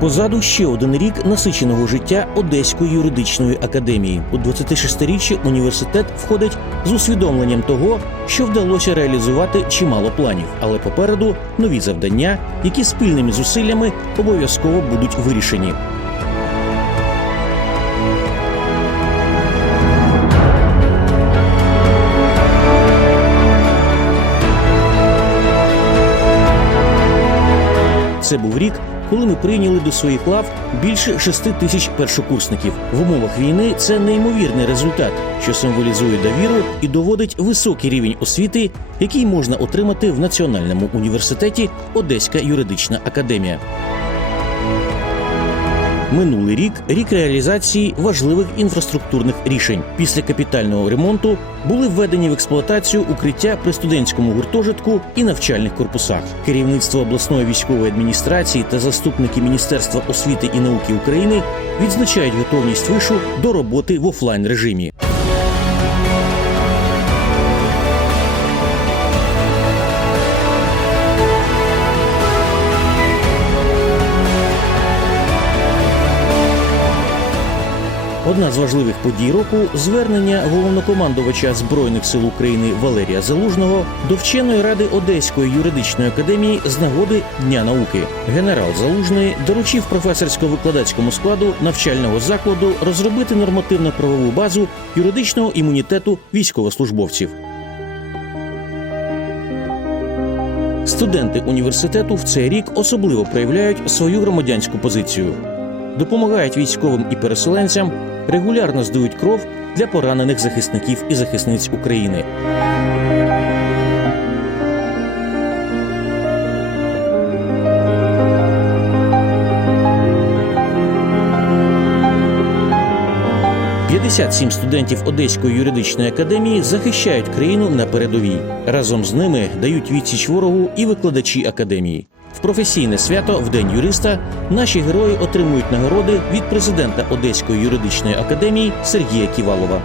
Позаду ще один рік насиченого життя Одеської юридичної академії. У 26-річчі університет входить з усвідомленням того, що вдалося реалізувати чимало планів, але попереду нові завдання, які спільними зусиллями обов'язково будуть вирішені. Це був рік, коли ми прийняли до своїх лав більше 6 тисяч першокурсників. В умовах війни це неймовірний результат, що символізує довіру і доводить високий рівень освіти, який можна отримати в Національному університеті Одеська юридична академія. Минулий рік рік реалізації важливих інфраструктурних рішень. Після капітального ремонту були введені в експлуатацію укриття при студентському гуртожитку і навчальних корпусах. Керівництво обласної військової адміністрації та заступники Міністерства освіти і науки України відзначають готовність вишу до роботи в офлайн режимі. Одна з важливих подій року звернення головнокомандувача збройних сил України Валерія Залужного до вченої ради Одеської юридичної академії з нагоди Дня науки. Генерал Залужний доручив професорсько-викладацькому складу навчального закладу розробити нормативно-правову базу юридичного імунітету військовослужбовців. Студенти університету в цей рік особливо проявляють свою громадянську позицію, допомагають військовим і переселенцям, регулярно здають кров для поранених захисників і захисниць України. – 57 студентів Одеської юридичної академії захищають країну на передовій. Разом з ними дають відсіч ворогу і викладачі академії. В професійне свято в День юриста наші герої отримують нагороди від президента Одеської юридичної академії Сергія Ківалова.